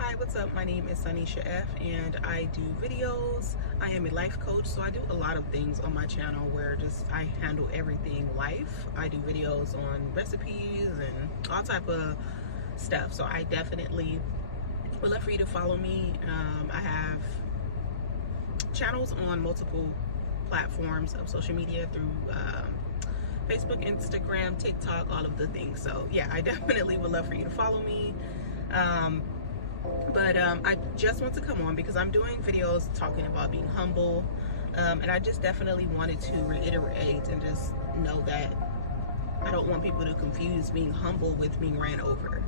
Hi, what's up? My name is Sunisha F and I do videos. I am a life coach, so I do a lot of things on my channel where I handle everything life. I do videos on recipes and all type of stuff, so I definitely would love for you to follow me. I have channels on multiple platforms of social media through Facebook, Instagram, TikTok, all of the things. So yeah, I definitely would love for you to follow me. I just want to come on because I'm doing videos talking about being humble, and I just definitely wanted to reiterate and just know that I don't want people to confuse being humble with being ran over.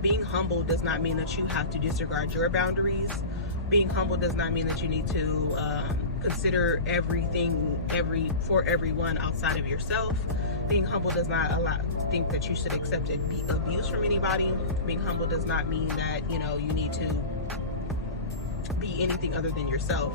Being humble does not mean that you have to disregard your boundaries. Being humble does not mean that you need to consider everything for everyone outside of yourself. Being humble does not think that you should accept abuse from anybody. Being humble does not mean that you need to be anything other than yourself.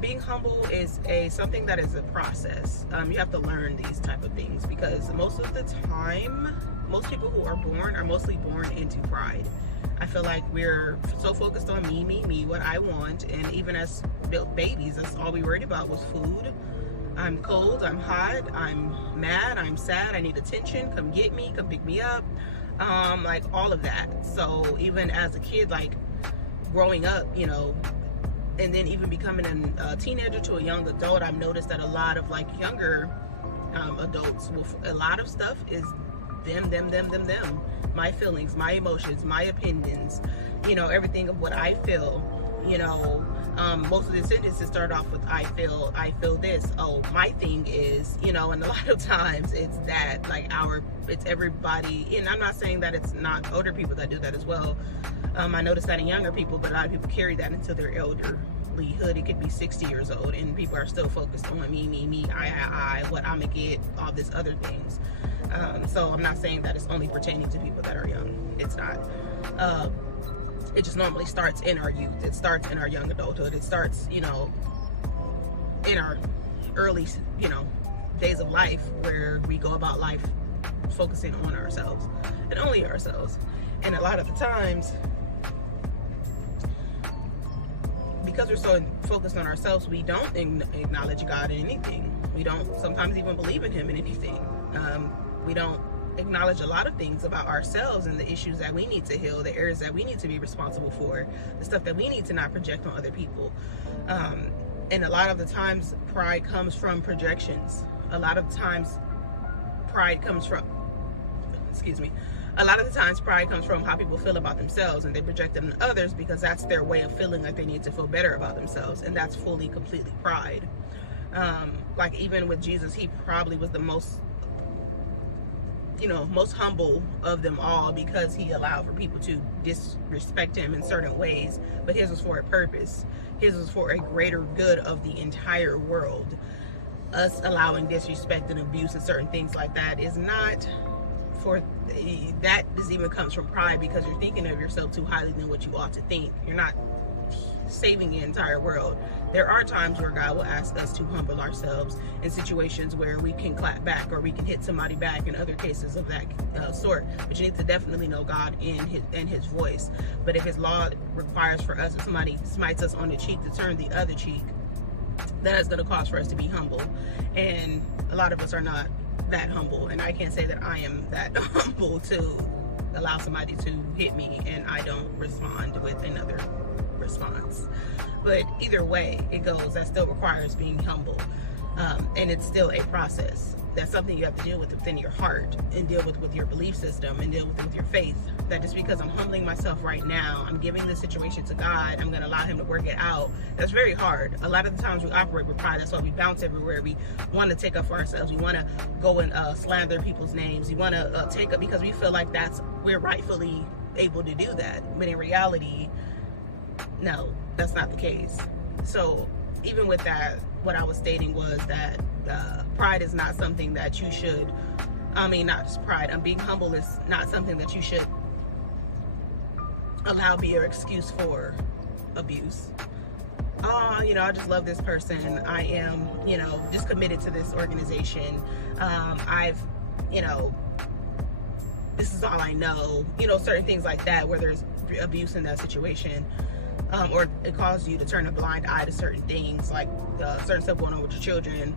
Being humble is something that is a process. You have to learn these type of things because most of the time, most people who are born are mostly born into pride. I feel like we're so focused on me, what I want, and even as babies, that's all we worried about was food. I'm cold, I'm hot, I'm mad, I'm sad, I need attention, come get me, come pick me up, like all of that. So even as a kid, like growing up, and then even becoming a teenager to a young adult, I've noticed that a lot of like younger adults, a lot of stuff is them, my feelings, my emotions, my opinions, everything of what I feel. Most of the sentences start off with I feel this, oh, my thing is, and a lot of times it's that, like it's everybody. And I'm not saying that it's not older people that do that as well. I noticed that in younger people, but a lot of people carry that into their elderlyhood. It could be 60 years old and people are still focused on me, I, what I'm gonna get, all this other things. So I'm not saying that it's only pertaining to people that are young. It's not. It just normally starts in our youth. It starts in our young adulthood. It starts, in our early, days of life where we go about life focusing on ourselves and only ourselves. And a lot of the times, because we're so focused on ourselves, we don't acknowledge God in anything. We don't sometimes even believe in Him in anything. We don't acknowledge a lot of things about ourselves and the issues that we need to heal, the areas that we need to be responsible for, the stuff that we need to not project on other people. And a lot of the times pride comes from projections. A lot of the times pride comes from how people feel about themselves, and they project it on others because that's their way of feeling like they need to feel better about themselves, and that's completely pride. Like even with Jesus, He probably was the most humble of them all because He allowed for people to disrespect Him in certain ways, but His was for a purpose. His was for a greater good of the entire world. Us allowing disrespect and abuse and certain things like that is not for that. This even comes from pride because you're thinking of yourself too highly than what you ought to think. You're not saving the entire world. There are times where God will ask us to humble ourselves in situations where we can clap back or we can hit somebody back in other cases of that sort. But you need to definitely know God in his voice. But if His law requires for us, if somebody smites us on the cheek, to turn the other cheek, that is going to cause for us to be humble. And a lot of us are not that humble, and I can't say that I am that humble to allow somebody to hit me and I don't respond with another response. But either way it goes, that still requires being humble, and it's still a process. That's something you have to deal with within your heart and deal with your belief system and deal with your faith. That just because I'm humbling myself right now, I'm giving the situation to God, I'm going to allow Him to work it out. That's very hard. A lot of the times we operate with pride. That's why we bounce everywhere. We want to take up for ourselves. We want to go and slander people's names. We want to take up because we feel like we're rightfully able to do that. But in reality, no, that's not the case. So even with that, what I was stating was that pride is not something that you should I mean, not just pride. Being humble is not something that you should allow be your excuse for abuse. You know, I just love this person. I am, you know, just committed to this organization. I've, you know, this is all I know. You know, certain things like that where there's abuse in that situation. Or it causes you to turn a blind eye to certain things, like certain stuff going on with your children.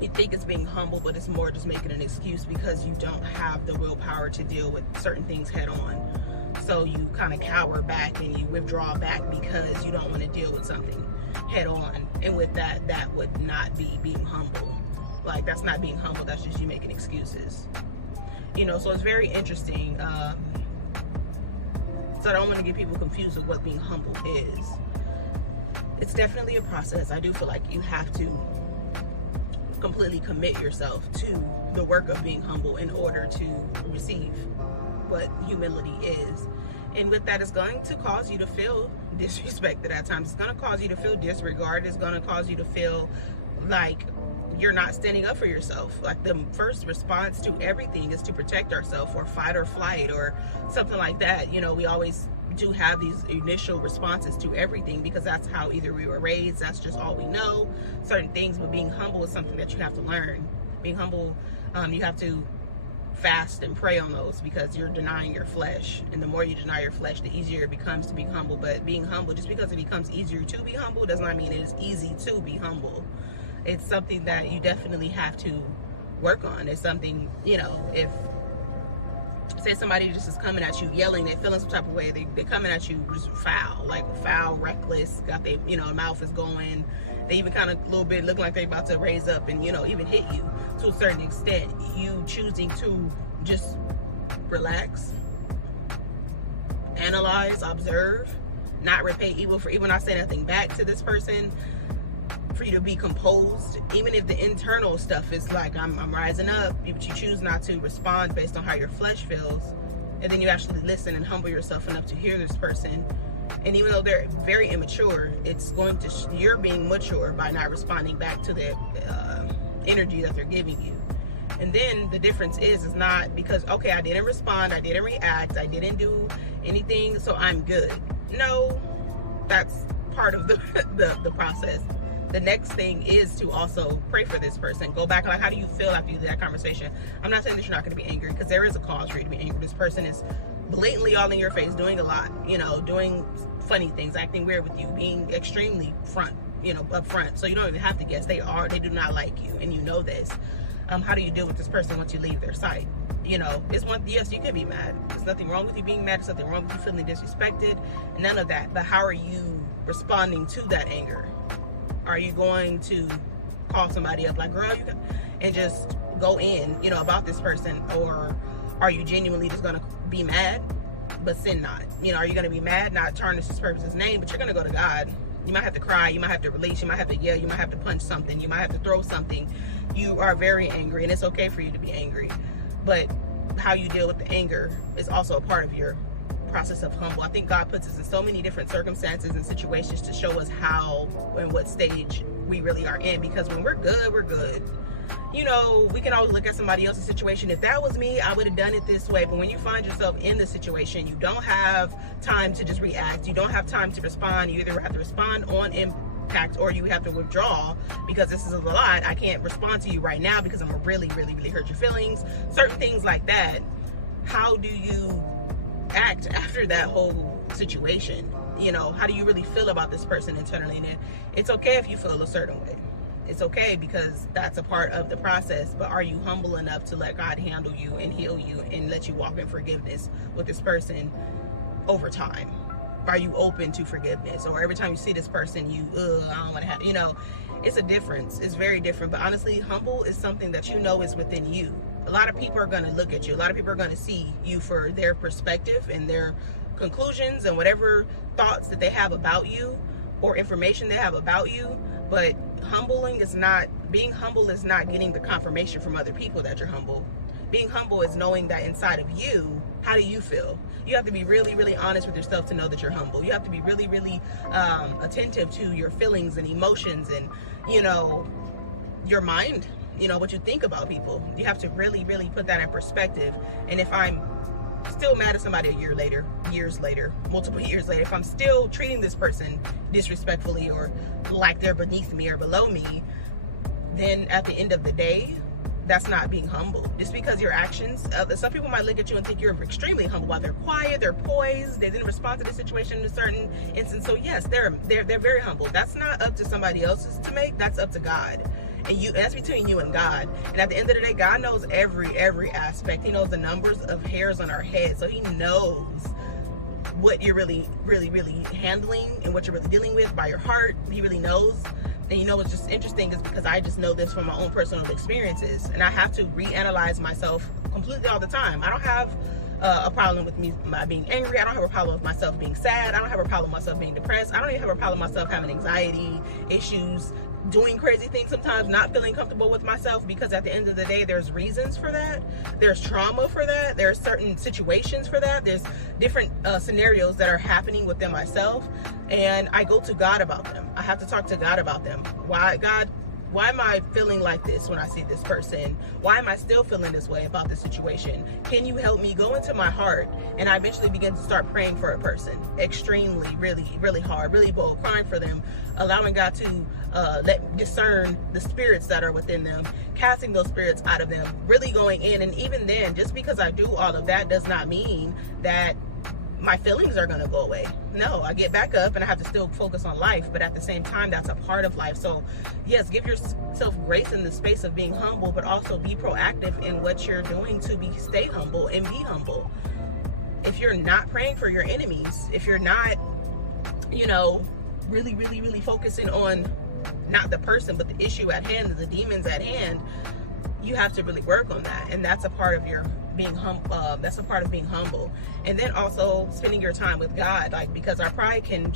You think it's being humble, but it's more just making an excuse because you don't have the willpower to deal with certain things head on. So you kind of cower back and you withdraw back because you don't want to deal with something head on. And with that, that would not be being humble. Like, that's not being humble, that's just you making excuses. You know, so it's very interesting. So I don't want to get people confused with what being humble is. It's definitely a process. I do feel like you have to completely commit yourself to the work of being humble in order to receive what humility is. And with that, it's going to cause you to feel disrespected at times. It's going to cause you to feel disregarded. It's going to cause you to feel like you're not standing up for yourself. Like, the first response to everything is to protect ourselves, or fight or flight, or something like that. You know, we always do have these initial responses to everything because that's how either we were raised, that's just all we know, certain things. But being humble is something that you have to learn. Being humble, you have to fast and pray on those, because you're denying your flesh, and the more you deny your flesh, the easier it becomes to be humble. But being humble, just because it becomes easier to be humble does not mean it is easy to be humble. It's something that you definitely have to work on. It's something, you know, if say somebody just is coming at you yelling, they're feeling some type of way, they're coming at you just foul, reckless, got their, you know, mouth is going, they even kind of a little bit looking like they're about to raise up and, you know, even hit you to a certain extent. You choosing to just relax, analyze, observe, not repay evil for evil, not say nothing back to this person, for you to be composed, even if the internal stuff is like, I'm rising up, but you choose not to respond based on how your flesh feels. And then you actually listen and humble yourself enough to hear this person. And even though they're very immature, it's going to, you're being mature by not responding back to the energy that they're giving you. And then the difference is not because, okay, I didn't respond, I didn't react, I didn't do anything, so I'm good. No, that's part of the process. The next thing is to also pray for this person. Go back, like, how do you feel after you do that conversation? I'm not saying that you're not going to be angry, because there is a cause for you to be angry. This person is blatantly all in your face, doing a lot, you know, doing funny things, acting weird with you, being extremely up front. So you don't even have to guess. They do not like you, and you know this. How do you deal with this person once you leave their sight? You know, yes, you can be mad. There's nothing wrong with you being mad. There's nothing wrong with you feeling disrespected. None of that. But how are you responding to that anger? Are you going to call somebody up like, girl, and just go in, you know, about this person? Or are you genuinely just going to be mad, but sin not? You know, are you going to be mad, not tarnish this person's name, but you're going to go to God? You might have to cry, you might have to release, you might have to yell, you might have to punch something, you might have to throw something. You are very angry, and it's okay for you to be angry. But how you deal with the anger is also a part of your process of humble. I think God puts us in so many different circumstances and situations to show us how and what stage we really are in, because when we're good, we're good. You know, we can always look at somebody else's situation. If that was me, I would have done it this way. But when you find yourself in the situation, you don't have time to just react. You don't have time to respond. You either have to respond on impact, or you have to withdraw because this is a lot. I can't respond to you right now because I'm gonna really, really, really hurt your feelings. Certain things like that. How do you act after that whole situation? You know, how do you really feel about this person internally? And it's okay if you feel a certain way. It's okay, because that's a part of the process. But are you humble enough to let God handle you and heal you and let you walk in forgiveness with this person over time? Are you open to forgiveness? Or every time you see this person, I don't want to have, you know, it's a difference. It's very different. But honestly, humble is something that you know is within you. A lot of people are going to look at you. A lot of people are going to see you for their perspective and their conclusions and whatever thoughts that they have about you or information they have about you. But being humble is not getting the confirmation from other people that you're humble. Being humble is knowing that inside of you, how do you feel? You have to be really, really honest with yourself to know that you're humble. You have to be really, really attentive to your feelings and emotions and, you know, your mind. what you think about people. You have to really, really put that in perspective. And if I'm still mad at somebody a year later, years later, multiple years later, if I'm still treating this person disrespectfully or like they're beneath me or below me, then at the end of the day, that's not being humble. Just because your actions, some people might look at you and think you're extremely humble while they're quiet, they're poised, they didn't respond to the situation in a certain instance. So yes, they're very humble. That's not up to somebody else's to make. That's up to God. And that's between you and God. And at the end of the day, God knows every aspect. He knows the numbers of hairs on our head. So he knows what you're really handling and what you're really dealing with by your heart. He really knows. And what's just interesting is because I just know this from my own personal experiences, and I have to reanalyze myself completely all the time. I don't have a problem with me being angry. I don't have a problem with myself being sad. I don't have a problem with myself being depressed. I don't even have a problem with myself having anxiety issues, doing crazy things sometimes, not feeling comfortable with myself, because at the end of the day, there's reasons for that. There's trauma for that. There's certain situations for that. There's different scenarios that are happening within myself, and I go to God about them. I have to talk to God about them. Why am I feeling like this when I see this person? Why am I still feeling this way about this situation? Can you help me go into my heart? And I eventually begin to start praying for a person. Extremely, really hard, really bold, crying for them, allowing God to discern the spirits that are within them, casting those spirits out of them, really going in. And even then, just because I do all of that does not mean that my feelings are going to go away. No, I get back up and I have to still focus on life, but at the same time, that's a part of life. So yes, give yourself grace in the space of being humble, but also be proactive in what you're doing to stay humble and be humble. If you're not praying for your enemies, if you're not, really focusing on not the person, but the issue at hand, the demons at hand, you have to really work on that. And that's a part of your being humble. That's a part of being humble. And then also spending your time with God, because our pride can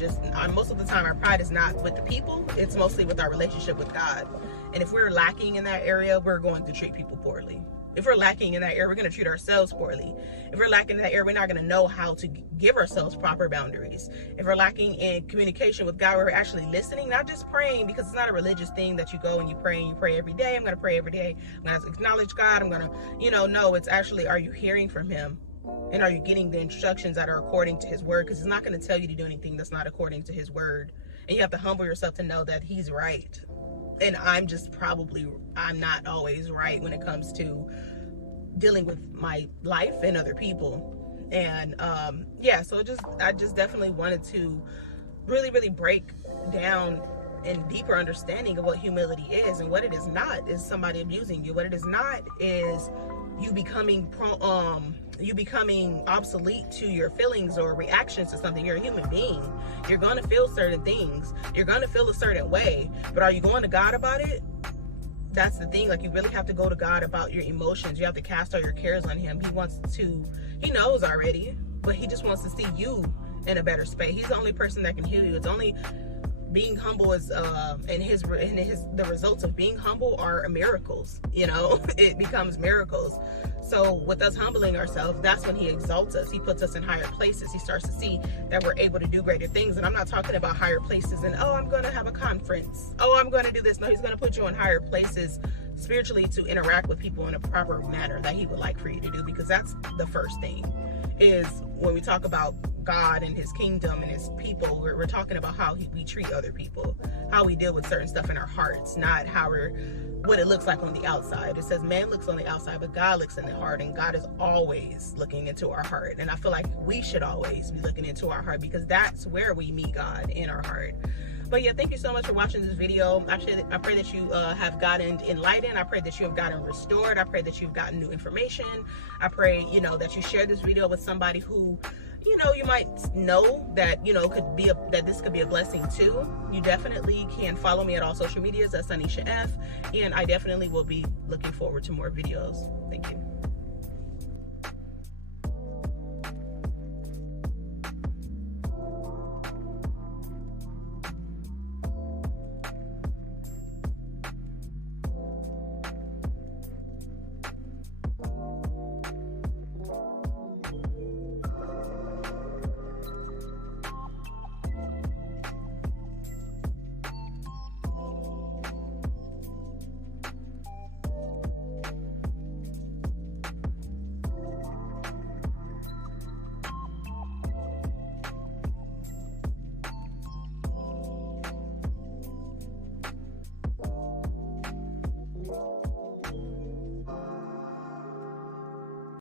most of the time, our pride is not with the people, it's mostly with our relationship with God. And if we're lacking in that area, we're going to treat people poorly. If we're lacking in that area, we're going to treat ourselves poorly. If we're lacking in that area, we're not going to know how to give ourselves proper boundaries. If we're lacking in communication with God, we're actually listening, not just praying, because it's not a religious thing that you go and you pray every day. I'm going to pray every day. I'm going to acknowledge God. I'm going to, no, it's actually, are you hearing from him? And are you getting the instructions that are according to his word? Because he's not going to tell you to do anything that's not according to his word. And you have to humble yourself to know that he's right. And I'm not always right when it comes to dealing with my life and other people. And so I just definitely wanted to really break down in deeper understanding of what humility is. And what it is not is somebody abusing you. What it is not is you becoming obsolete to your feelings or reactions to something. You're a human being. You're going to feel certain things. You're going to feel a certain way. But are you going to God about it? That's the thing. You really have to go to God about your emotions. You have to cast all your cares on him. He knows already, but he just wants to see you in a better space. He's the only person that can heal you. It's only being humble is the results of being humble are miracles. It becomes miracles. So with us humbling ourselves, that's when he exalts us. He puts us in higher places. He starts to see that we're able to do greater things. And I'm not talking about higher places and, I'm going to have a conference. I'm going to do this. No, he's going to put you in higher places spiritually to interact with people in a proper manner that he would like for you to do. Because that's the first thing, is when we talk about God and his kingdom and his people, we're talking about how we treat other people, how we deal with certain stuff in our hearts, not what it looks like on the outside. It says man looks on the outside, but God looks in the heart, and God is always looking into our heart. And I feel like we should always be looking into our heart, because that's where we meet God, in our heart. But yeah, thank you so much for watching this video. Actually, I pray that you have gotten enlightened. I pray that you have gotten restored. I pray that you've gotten new information. I pray, that you share this video with somebody who, you might know that, that this could be a blessing too. You definitely can follow me at all social medias at Sunnisha F. And I definitely will be looking forward to more videos. Thank you.